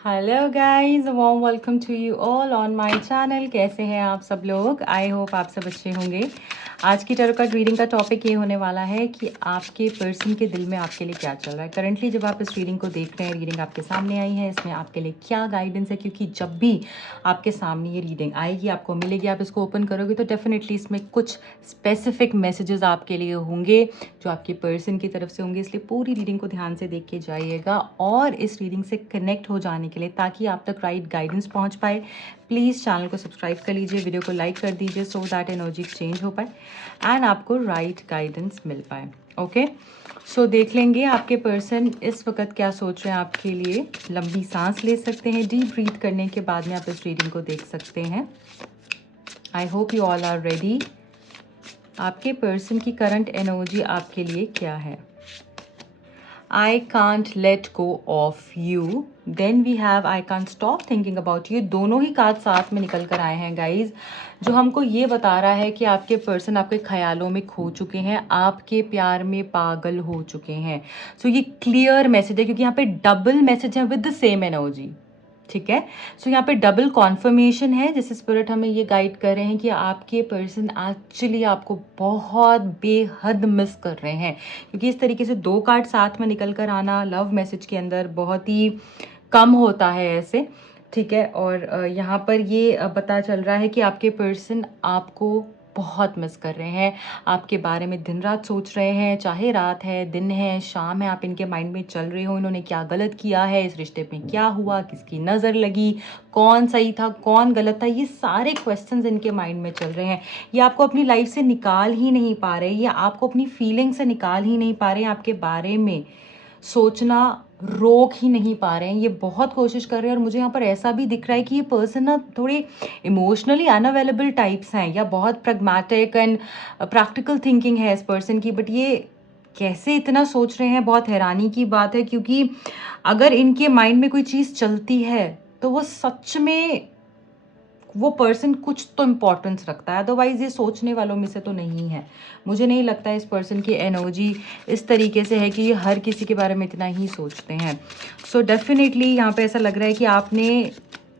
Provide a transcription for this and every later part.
Hello guys, warm welcome to you all on my channel. कैसे हैं आप सब लोग? आई होप आप सब अच्छे होंगे। आज की टैरो कार्ड रीडिंग का टॉपिक ये होने वाला है कि आपके पर्सन के दिल में आपके लिए क्या चल रहा है करंटली। जब आप इस रीडिंग को देख रहे हैं, रीडिंग आपके सामने आई है, इसमें आपके लिए क्या गाइडेंस है, क्योंकि जब भी आपके सामने ये रीडिंग आएगी, आपको मिलेगी, आप इसको ओपन करोगे तो डेफिनेटली इसमें कुछ स्पेसिफिक मैसेजेस आपके लिए होंगे जो आपके पर्सन की तरफ से होंगे। इसलिए पूरी रीडिंग को ध्यान से देख के जाइएगा और इस रीडिंग से कनेक्ट हो जाने के लिए, ताकि आप तक राइट गाइडेंस पहुंच पाए, प्लीज़ चैनल को सब्सक्राइब कर लीजिए, वीडियो को लाइक कर दीजिए सो दैट एनर्जी एक्सचेंज हो पाए एंड आपको राइट गाइडेंस मिल पाए। ओके, सो देख लेंगे आपके पर्सन इस वक्त क्या सोच रहे हैं आपके लिए। लंबी सांस ले सकते हैं, डीप ब्रीथ करने के बाद में आप इस रीडिंग को देख सकते हैं। I hope you all are ready. आपके पर्सन की करंट एनर्जी आपके लिए क्या है? I can't let go of you. Then we have I can't stop thinking about you. दोनों ही कार्ड साथ में निकल कर आए हैं गाइज, जो हमको ये बता रहा है कि आपके पर्सन आपके ख्यालों में खो चुके हैं, आपके प्यार में पागल हो चुके हैं। सो ये क्लियर मैसेज है, क्योंकि यहाँ पे डबल मैसेज है विद द सेम एनर्जी। ठीक है, सो यहाँ पे डबल कॉन्फर्मेशन है, जिससे स्पिरिट हमें ये गाइड कर रहे हैं कि आपके पर्सन एक्चुअली आपको बहुत बेहद मिस कर रहे हैं। क्योंकि इस तरीके से दो कार्ड साथ में निकल कर आना लव मैसेज के अंदर बहुत ही कम होता है ऐसे। ठीक है, और यहाँ पर ये पता चल रहा है कि आपके पर्सन आपको बहुत मिस कर रहे हैं, आपके बारे में दिन रात सोच रहे हैं, चाहे रात है, दिन है, शाम है, आप इनके माइंड में चल रहे हो। इन्होंने क्या गलत किया है, इस रिश्ते में क्या हुआ, किसकी नज़र लगी, कौन सही था, कौन गलत था, ये सारे क्वेश्चंस इनके माइंड में चल रहे हैं। ये आपको अपनी लाइफ से निकाल ही नहीं पा रहे, ये आपको अपनी फीलिंग से निकाल ही नहीं पा रहे, आपके बारे में सोचना रोक ही नहीं पा रहे हैं। ये बहुत कोशिश कर रहे हैं, और मुझे यहाँ पर ऐसा भी दिख रहा है कि ये पर्सन ना थोड़े इमोशनली अनअवेलेबल टाइप्स हैं, या बहुत प्रैग्मेटिक एंड प्रैक्टिकल थिंकिंग है इस पर्सन की। बट ये कैसे इतना सोच रहे हैं, बहुत हैरानी की बात है, क्योंकि अगर इनके माइंड में कोई चीज़ चलती है तो वो सच में वो पर्सन कुछ तो इम्पोर्टेंस रखता है, अदरवाइज ये सोचने वालों में से तो नहीं है। मुझे नहीं लगता इस पर्सन की एनर्जी इस तरीके से है कि ये हर किसी के बारे में इतना ही सोचते हैं। सो डेफिनेटली यहाँ पे ऐसा लग रहा है कि आपने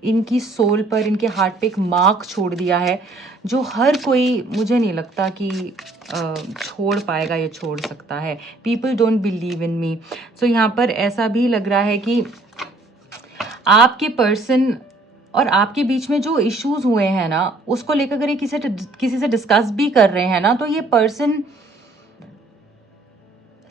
इनकी सोल पर, इनके हार्ट पे एक मार्क छोड़ दिया है, जो हर कोई, मुझे नहीं लगता कि छोड़ पाएगा या छोड़ सकता है। पीपल डोंट बिलीव इन मी। सो यहाँ पर ऐसा भी लग रहा है कि आपके पर्सन और आपके बीच में जो इश्यूज हुए हैं ना, उसको लेकर अगर ये किसी से डिस्कस भी कर रहे हैं ना, तो ये पर्सन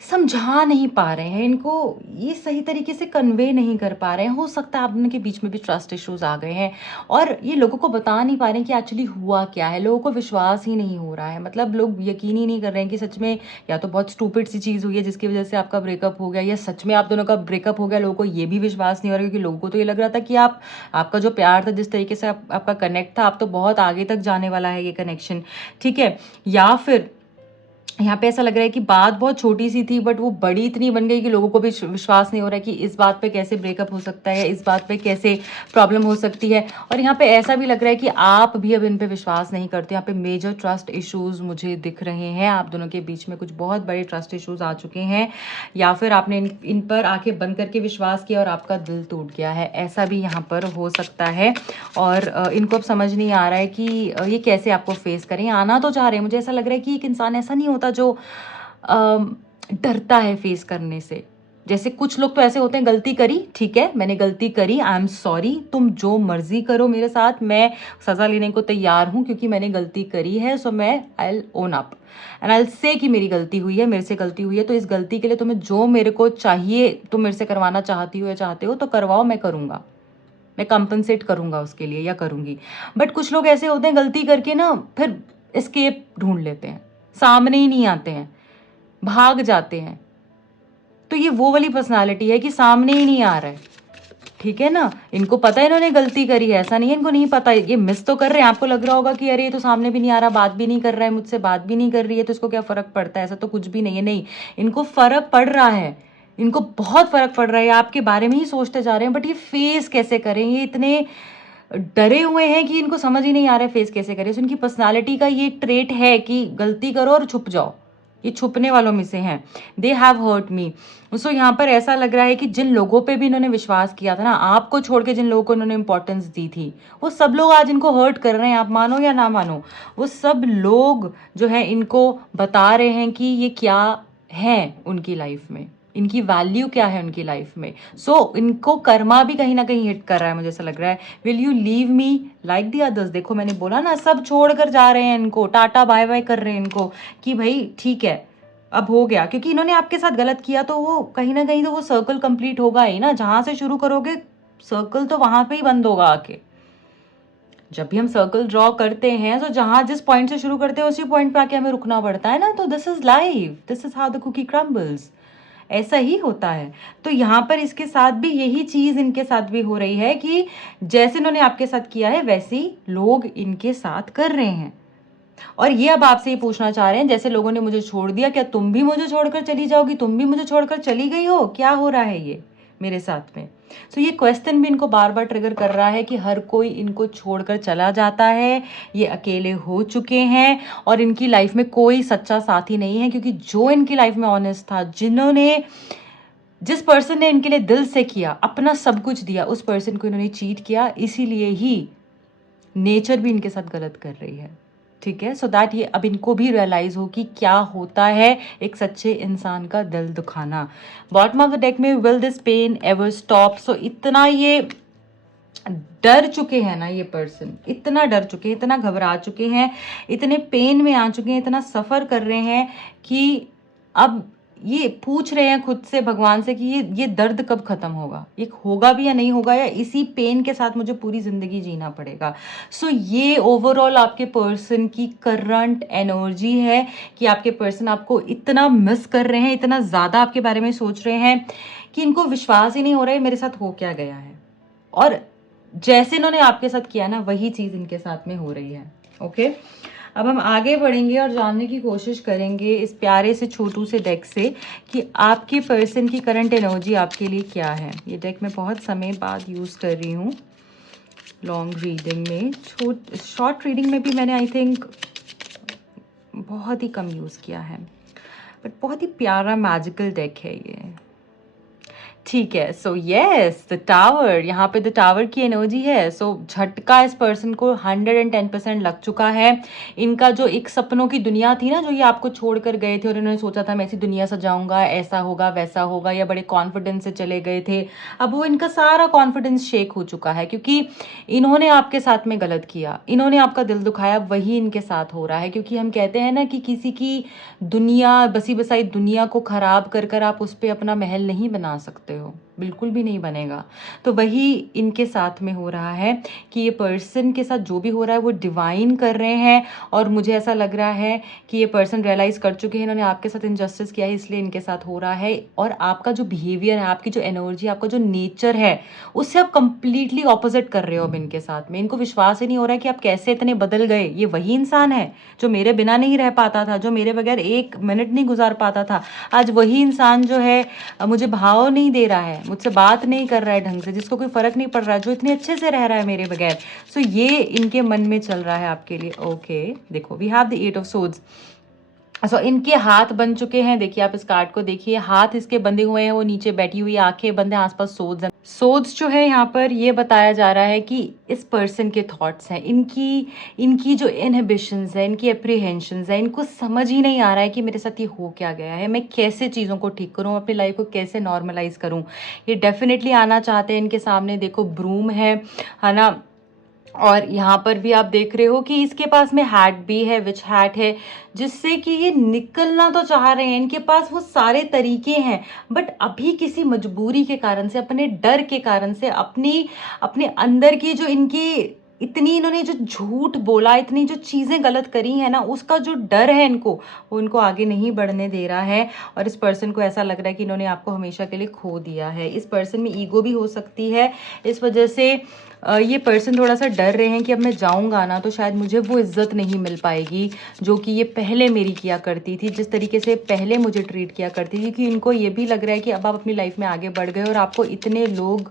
समझा नहीं पा रहे हैं, इनको ये सही तरीके से कन्वे नहीं कर पा रहे हैं। हो सकता है आप दोनों के बीच में भी ट्रस्ट इश्यूज आ गए हैं, और ये लोगों को बता नहीं पा रहे हैं कि एक्चुअली हुआ क्या है। लोगों को विश्वास ही नहीं हो रहा है, मतलब लोग यकीन ही नहीं कर रहे हैं कि सच में या तो बहुत स्टूपिड सी चीज़ हुई है जिसकी वजह से आपका ब्रेकअप हो गया, या सच में आप दोनों का ब्रेकअप हो गया। लोगों को ये भी विश्वास नहीं हो रहा, क्योंकि लोगों को तो ये लग रहा था कि आपका जो प्यार था, जिस तरीके से आपका कनेक्ट था, आप तो बहुत आगे तक जाने वाला है ये कनेक्शन। ठीक है, या फिर यहाँ पे ऐसा लग रहा है कि बात बहुत छोटी सी थी, बट वो बड़ी इतनी बन गई कि लोगों को भी विश्वास नहीं हो रहा है कि इस बात पे कैसे ब्रेकअप हो सकता है, इस बात पे कैसे प्रॉब्लम हो सकती है। और यहाँ पे ऐसा भी लग रहा है कि आप भी अब इन पे विश्वास नहीं करते। यहाँ पे मेजर ट्रस्ट इश्यूज मुझे दिख रहे हैं, आप दोनों के बीच में कुछ बहुत बड़े ट्रस्ट इश्यूज आ चुके हैं, या फिर आपने इन पर आंखें बंद करके विश्वास किया और आपका दिल टूट गया है, ऐसा भी यहाँ पर हो सकता है। और इनको अब समझ नहीं आ रहा है कि ये कैसे आपको फेस करें। आना तो चाह रहे हैं, मुझे ऐसा लग रहा है कि एक इंसान ऐसा नहीं होता जो डरता है फेस करने से। जैसे कुछ लोग तो ऐसे होते हैं, गलती करी, ठीक है मैंने गलती करी, आई एम सॉरी, तुम जो मर्जी करो मेरे साथ, मैं सजा लेने को तैयार हूँ, क्योंकि मैंने गलती करी है। सो मैं I will own up and I will say कि मेरी गलती हुई है, मेरे से गलती हुई है, तो इस गलती के लिए तुम्हें जो मेरे को चाहिए, तुम मेरे से करवाना चाहती हो या चाहते हो तो करवाओ, मैं करूँगा, मैं कंपनसेट करूँगा उसके लिए या करूँगी। बट कुछ लोग ऐसे होते हैं, गलती करके ना फिर एस्केप ढूंढ लेते हैं, सामने ही नहीं आते हैं, भाग जाते हैं। तो ये वो वाली पर्सनालिटी है कि सामने ही नहीं आ रहा है। ठीक है ना, इनको पता है इन्होंने गलती करी है, ऐसा नहीं है इनको नहीं पता, ये मिस तो कर रहे हैं। आपको लग रहा होगा कि अरे ये तो सामने भी नहीं आ रहा, बात भी नहीं कर रहा है मुझसे, बात भी नहीं कर रही है, तो इसको क्या फर्क पड़ता है, ऐसा तो कुछ भी नहीं है। नहीं, इनको फर्क पड़ रहा है, इनको बहुत फर्क पड़ रहा है, आपके बारे में ही सोचते जा रहे हैं। बट ये फेस कैसे करें, ये इतने डरे हुए हैं कि इनको समझ ही नहीं आ रहा है फेस कैसे करें। इनकी पर्सनालिटी का ये ट्रेट है कि गलती करो और छुप जाओ, ये छुपने वालों में से हैं, दे हैव हर्ट मी। सो यहाँ पर ऐसा लग रहा है कि जिन लोगों पे भी इन्होंने विश्वास किया था ना, आपको छोड़ के जिन लोगों को इन्होंने इंपॉर्टेंस दी थी, वो सब लोग आज इनको हर्ट कर रहे हैं, आप मानो या ना मानो। वो सब लोग जो है इनको बता रहे हैं कि ये क्या है उनकी लाइफ में, इनकी वैल्यू क्या है उनकी लाइफ में। सो इनको कर्मा भी कहीं ना कहीं हिट कर रहा है, मुझे ऐसा लग रहा है। Will you leave me like the others? देखो मैंने बोला ना, सब छोड़कर जा रहे हैं इनको, टाटा बाय बाय कर रहे हैं इनको कि भाई ठीक है अब हो गया, क्योंकि इन्होंने आपके साथ गलत किया तो वो कहीं ना कहीं तो वो सर्कल कंप्लीट होगा ही ना। जहां से शुरू करोगे सर्कल तो वहां पे ही बंद होगा आके। जब भी हम सर्कल ड्रॉ करते हैं तो जहां जिस पॉइंट से शुरू करते हैं उसी पॉइंट पे आके हमें रुकना पड़ता है ना। तो this is life, this is how the cookie crumbles, ऐसा ही होता है। तो यहाँ पर इसके साथ भी यही चीज इनके साथ भी हो रही है कि जैसे इन्होंने आपके साथ किया है वैसे ही लोग इनके साथ कर रहे हैं। और ये अब आपसे ये पूछना चाह रहे हैं, जैसे लोगों ने मुझे छोड़ दिया, क्या तुम भी मुझे छोड़कर चली जाओगी? तुम भी मुझे छोड़कर चली गई हो? क्या हो रहा है ये मेरे साथ में? सो ये क्वेश्चन भी इनको बार बार ट्रिगर कर रहा है कि हर कोई इनको छोड़कर चला जाता है, ये अकेले हो चुके हैं और इनकी लाइफ में कोई सच्चा साथी नहीं है। क्योंकि जो इनकी लाइफ में ऑनेस्ट था, जिस पर्सन ने इनके लिए दिल से किया, अपना सब कुछ दिया, उस पर्सन को इन्होंने चीट किया। इसीलिए ही नेचर भी इनके साथ गलत कर रही है, ठीक है। सो दैट ये अब इनको भी रियलाइज हो कि क्या होता है एक सच्चे इंसान का दिल दुखाना। बॉटम ऑफ द डेक में will this pain ever stop? So इतना ये डर चुके हैं ना, ये पर्सन इतना डर चुके हैं, इतना घबरा चुके हैं, इतने पेन में आ चुके हैं, इतना सफर कर रहे हैं कि अब ये पूछ रहे हैं खुद से, भगवान से कि ये दर्द कब खत्म होगा, ये होगा भी या नहीं होगा, या इसी पेन के साथ मुझे पूरी जिंदगी जीना पड़ेगा। सो ये ओवरऑल आपके पर्सन की करंट एनर्जी है कि आपके पर्सन आपको इतना मिस कर रहे हैं, इतना ज्यादा आपके बारे में सोच रहे हैं कि इनको विश्वास ही नहीं हो रहा है मेरे साथ हो क्या गया है। और जैसे इन्होंने आपके साथ किया ना, वही चीज इनके साथ में हो रही है। ओके, अब हम आगे बढ़ेंगे और जानने की कोशिश करेंगे इस प्यारे से छोटू से डेक से कि आपके पर्सन की करंट एनर्जी आपके लिए क्या है। ये डेक मैं बहुत समय बाद यूज़ कर रही हूँ लॉन्ग रीडिंग में। शॉर्ट रीडिंग में भी मैंने आई थिंक बहुत ही कम यूज़ किया है, बट बहुत ही प्यारा मैजिकल डेक है ये, ठीक है। सो यस, द टावर, यहाँ पे द टावर की एनर्जी है। सो झटका इस पर्सन को 110% लग चुका है। इनका जो एक सपनों की दुनिया थी ना, जो ये आपको छोड़कर गए थे और इन्होंने सोचा था मैं ऐसी दुनिया सजाऊंगा, ऐसा होगा वैसा होगा, या बड़े कॉन्फिडेंस से चले गए थे, अब वो इनका सारा कॉन्फिडेंस शेक हो चुका है। क्योंकि इन्होंने आपके साथ में गलत किया, इन्होंने आपका दिल दुखाया, वही इनके साथ हो रहा है। क्योंकि हम कहते हैं ना कि किसी की दुनिया, बसी बसाई दुनिया को खराब कर कर आप उस पर अपना महल नहीं बना सकते हो, बिल्कुल भी नहीं बनेगा। तो वही इनके साथ में हो रहा है कि ये पर्सन के साथ जो भी हो रहा है वो डिवाइन कर रहे हैं। और मुझे ऐसा लग रहा है कि ये पर्सन रियलाइज कर चुके हैं इन्होंने आपके साथ इनजस्टिस किया है, इसलिए इनके साथ हो रहा है। और आपका जो बिहेवियर है, आपकी जो एनर्जी, आपका जो नेचर है, उससे आप कंप्लीटली ऑपोजिट कर रहे हो अब इनके साथ में। इनको विश्वास ही नहीं हो रहा है कि आप कैसे इतने बदल गए। ये वही इंसान है जो मेरे बिना नहीं रह पाता था, जो मेरे बगैर एक मिनट नहीं गुजार पाता था। आज वही इंसान जो है मुझे भाव नहीं दे रहा है, मुझसे बात नहीं कर रहा है ढंग से, जिसको कोई फर्क नहीं पड़ रहा है, जो इतने अच्छे से रह रहा है मेरे बगैर। सो ये इनके मन में चल रहा है आपके लिए। ओके, देखो we have the 8 of swords. So इनके हाथ बन चुके हैं। देखिए आप इस कार्ड को देखिए, हाथ इसके बंधे हुए हैं, वो नीचे बैठी हुई, आंखें बंद है, आसपास सोड्स जो है यहाँ पर ये बताया जा रहा है कि इस पर्सन के थॉट्स हैं, इनकी जो इनहिबिशंस है, इनकी एप्रीहेंशंस है, इनको समझ ही नहीं आ रहा है कि मेरे साथ ये हो क्या गया है, मैं कैसे चीज़ों को ठीक करूँ, अपनी लाइफ को कैसे नॉर्मलाइज करूँ। ये डेफिनेटली आना चाहते हैं। इनके सामने देखो ब्रूम है ना, और यहाँ पर भी आप देख रहे हो कि इसके पास में हैट भी है, विच हैट है, जिससे कि ये निकलना तो चाह रहे हैं, इनके पास वो सारे तरीके हैं, बट अभी किसी मजबूरी के कारण से, अपने डर के कारण से, अपने अंदर की जो इनकी इतनी इन्होंने जो झूठ बोला, इतनी जो चीज़ें गलत करी है ना, उसका जो डर है इनको, वो इनको आगे नहीं बढ़ने दे रहा है। और इस पर्सन को ऐसा लग रहा है कि इन्होंने आपको हमेशा के लिए खो दिया है। इस पर्सन में ईगो भी हो सकती है, इस वजह से ये पर्सन थोड़ा सा डर रहे हैं कि अब मैं जाऊंगा ना तो शायद मुझे वो इज्जत नहीं मिल पाएगी जो कि ये पहले मेरी किया करती थी, जिस तरीके से पहले मुझे ट्रीट किया करती थी। क्योंकि इनको ये भी लग रहा है कि अब आप अपनी लाइफ में आगे बढ़ गए और आपको इतने लोग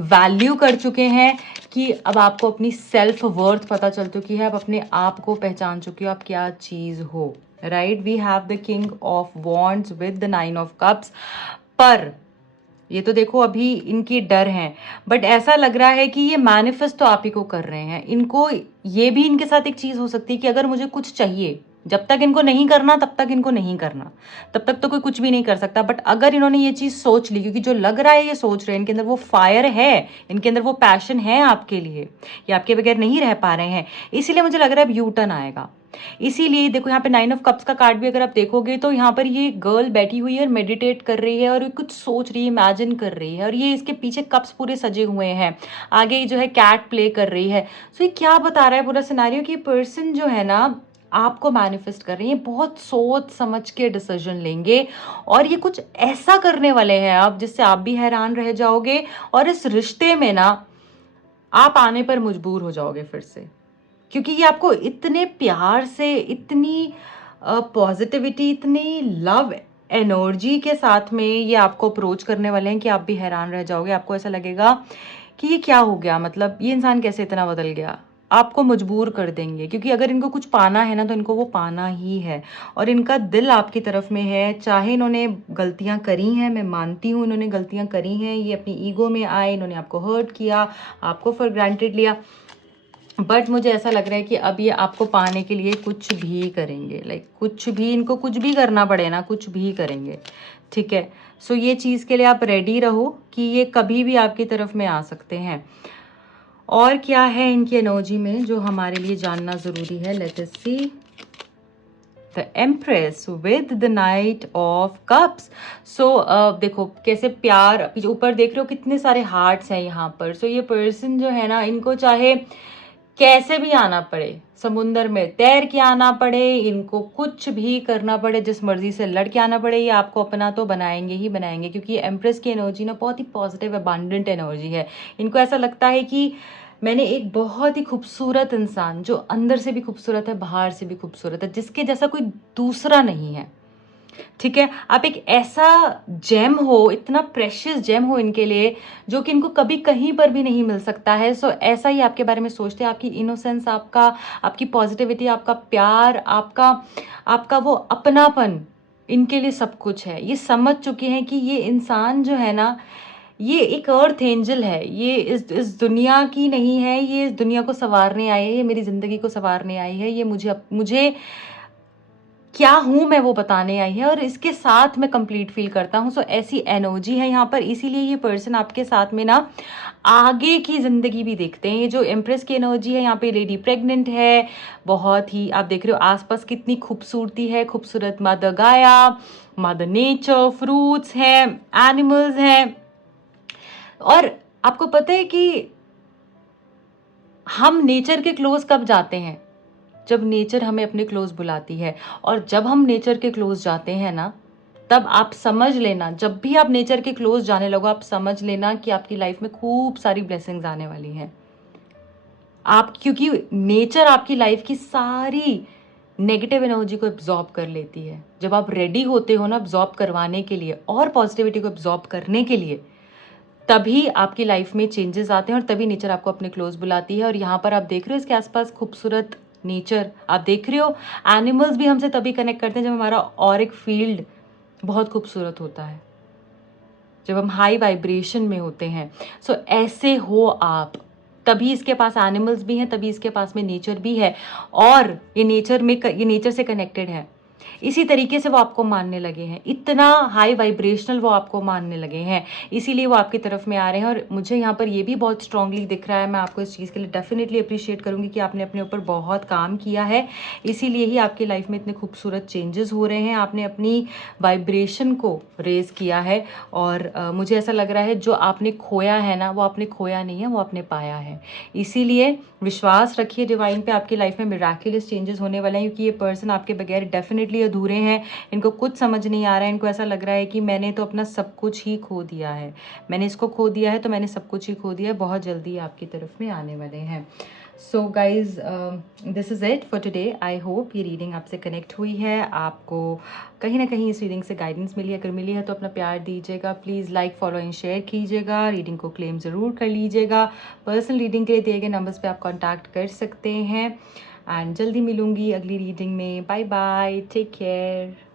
वैल्यू कर चुके हैं कि अब आपको अपनी सेल्फ वर्थ पता चल चुकी है, आप अपने आप को पहचान चुकी हो, आप क्या चीज़ हो। Right, we have the king of wands with the 9 of cups. पर ये तो देखो अभी इनकी डर है, बट ऐसा लग रहा है कि ये मैनिफेस्ट तो आप ही को कर रहे हैं। इनको ये भी इनके साथ एक चीज हो सकती है कि अगर मुझे कुछ चाहिए, जब तक इनको नहीं करना तब तक इनको नहीं करना, तब तक तो कोई कुछ भी नहीं कर सकता। बट अगर इन्होंने ये चीज सोच ली, क्योंकि जो लग रहा है ये सोच रहे हैं, इनके अंदर वो फायर है, इनके अंदर वो पैशन है आपके लिए, ये आपके बगैर नहीं रह पा रहे हैं, इसीलिए मुझे लग रहा है अब यू टर्न आएगा। इसीलिए देखो यहाँ पे 9 ऑफ कप्स का कार्ड भी अगर आप देखोगे तो यहाँ पर ये गर्ल बैठी हुई है और मेडिटेट कर रही है और कुछ सोच रही है, इमेजिन कर रही है, और ये इसके पीछे कप्स पूरे सजे हुए हैं, आगे जो है कैट प्ले कर रही है। सो ये क्या बता रहा है पूरा सिनेरियो कि पर्सन जो है ना आपको मैनिफेस्ट कर रही है, बहुत सोच समझ के डिसीजन लेंगे और ये कुछ ऐसा करने वाले हैं आप जिससे आप भी हैरान रह जाओगे, और इस रिश्ते में ना आप आने पर मजबूर हो जाओगे फिर से, क्योंकि ये आपको इतने प्यार से, इतनी पॉजिटिविटी, इतनी लव एनर्जी के साथ में ये आपको अप्रोच करने वाले हैं कि आप भी हैरान रह जाओगे। आपको ऐसा लगेगा कि ये क्या हो गया, मतलब ये इंसान कैसे इतना बदल गया। आपको मजबूर कर देंगे, क्योंकि अगर इनको कुछ पाना है ना तो इनको वो पाना ही है, और इनका दिल आपकी तरफ में है। चाहे इन्होंने गलतियां करी हैं, मैं मानती हूँ इन्होंने गलतियां करी हैं, ये अपनी ईगो में आए, इन्होंने आपको हर्ट किया, आपको फॉर ग्रांटेड लिया, बट मुझे ऐसा लग रहा है कि अब ये आपको पाने के लिए कुछ भी करेंगे, लाइक कुछ भी, इनको कुछ भी करना पड़े ना, कुछ भी करेंगे, ठीक है। सो ये चीज़ के लिए आप रेडी रहो कि ये कभी भी आपकी तरफ में आ सकते हैं। और क्या है इनकी एनर्जी में जो हमारे लिए जानना ज़रूरी है, let us see. The empress with the knight of cups. So देखो कैसे प्यार, ऊपर देख रहे हो कितने सारे हार्ट्स हैं यहाँ पर। सो ये पर्सन जो है ना, इनको चाहे कैसे भी आना पड़े, समुंदर में तैर के आना पड़े, इनको कुछ भी करना पड़े, जिस मर्जी से लड़ के आना पड़े, ये आपको अपना तो बनाएंगे ही बनाएंगे, क्योंकि एम्प्रेस की एनर्जी ना बहुत ही पॉजिटिव अबांडेंट एनर्जी है। इनको ऐसा लगता है कि मैंने एक बहुत ही खूबसूरत इंसान, जो अंदर से भी खूबसूरत है, बाहर से भी खूबसूरत है, जिसके जैसा कोई दूसरा नहीं है, ठीक है। आप एक ऐसा जेम हो, इतना प्रेशियस जेम हो इनके लिए, जो कि इनको कभी कहीं पर भी नहीं मिल सकता है। सो ऐसा ही आपके बारे में सोचते हैं। आपकी इनोसेंस, आपकी पॉजिटिविटी, आपका प्यार, आपका वो अपनापन, इनके लिए सब कुछ है। ये समझ चुके हैं कि ये इंसान जो है ना, ये एक अर्थ एंजल है, ये इस दुनिया की नहीं है, ये इस दुनिया को संवारने आई है, ये मेरी जिंदगी को संवारने आई है, ये मुझे क्या हूं मैं वो बताने आई है, और इसके साथ मैं कंप्लीट फील करता हूं। सो ऐसी एनर्जी है यहाँ पर, इसीलिए ये पर्सन आपके साथ में ना आगे की जिंदगी भी देखते हैं। ये जो एम्प्रेस की एनर्जी है, यहाँ पे लेडी प्रेग्नेंट है, बहुत ही आप देख रहे हो आसपास कितनी खूबसूरती है, खूबसूरत मदर गाया, मदर नेचर, फ्रूट्स हैं, एनिमल्स हैं। और आपको पता है कि हम नेचर के क्लोज कब जाते हैं, जब नेचर हमें अपने क्लोज बुलाती है। और जब हम नेचर के क्लोज जाते हैं ना, तब आप समझ लेना, जब भी आप नेचर के क्लोज जाने लगो, आप समझ लेना कि आपकी लाइफ में खूब सारी ब्लेसिंग्स आने वाली हैं। क्योंकि नेचर आपकी लाइफ की सारी नेगेटिव एनर्जी को एब्जॉर्ब कर लेती है। जब आप रेडी होते हो ना एब्जॉर्ब करवाने के लिए और पॉजिटिविटी को एब्जॉर्ब करने के लिए, तभी आपकी लाइफ में चेंजेस आते हैं और तभी नेचर आपको अपने क्लोज बुलाती है। और यहाँ पर आप देख रहे हो इसके आसपास खूबसूरत नेचर, आप देख रहे हो एनिमल्स भी हमसे तभी कनेक्ट करते हैं जब हमारा ऑरिक फील्ड बहुत खूबसूरत होता है, जब हम हाई वाइब्रेशन में होते हैं। सो ऐसे हो आप, तभी इसके पास एनिमल्स भी हैं, तभी इसके पास में नेचर भी है, और ये नेचर से कनेक्टेड है। इसी तरीके से वो आपको मानने लगे हैं, इतना हाई वाइब्रेशनल वो आपको मानने लगे हैं, इसीलिए वो आपकी तरफ में आ रहे हैं। और मुझे यहाँ पर ये भी बहुत स्ट्रांगली दिख रहा है, मैं आपको इस चीज़ के लिए डेफिनेटली अप्रिशिएट करूँगी कि आपने अपने ऊपर बहुत काम किया है, इसीलिए ही आपकी लाइफ में इतने खूबसूरत चेंजेस हो रहे हैं। आपने अपनी वाइब्रेशन को रेज किया है, और मुझे ऐसा लग रहा है जो आपने खोया है ना, वो आपने खोया नहीं है, वो आपने पाया है। इसीलिए विश्वास रखिए डिवाइन पे, आपकी लाइफ में मिराक्युलस चेंजेस होने वाले हैं, क्योंकि ये पर्सन आपके बगैर डेफिनेटली अधूरे हैं। इनको कुछ समझ नहीं आ रहा है, इनको ऐसा लग रहा है कि मैंने तो अपना सब कुछ ही खो दिया है, मैंने इसको खो दिया है तो मैंने सब कुछ ही खो दिया है। बहुत जल्दी आपकी तरफ में आने वाले हैं। So guys, this is it for today. I hope ये रीडिंग आपसे कनेक्ट हुई है, आपको कहीं ना कहीं इस रीडिंग से गाइडेंस मिली। अगर मिली है तो अपना प्यार दीजिएगा, please like, follow and share कीजिएगा। रीडिंग को क्लेम ज़रूर कर लीजिएगा। पर्सनल रीडिंग के लिए दिए गए नंबर्स पे आप कांटेक्ट कर सकते हैं। एंड जल्दी मिलूंगी अगली रीडिंग में। Bye bye, take care.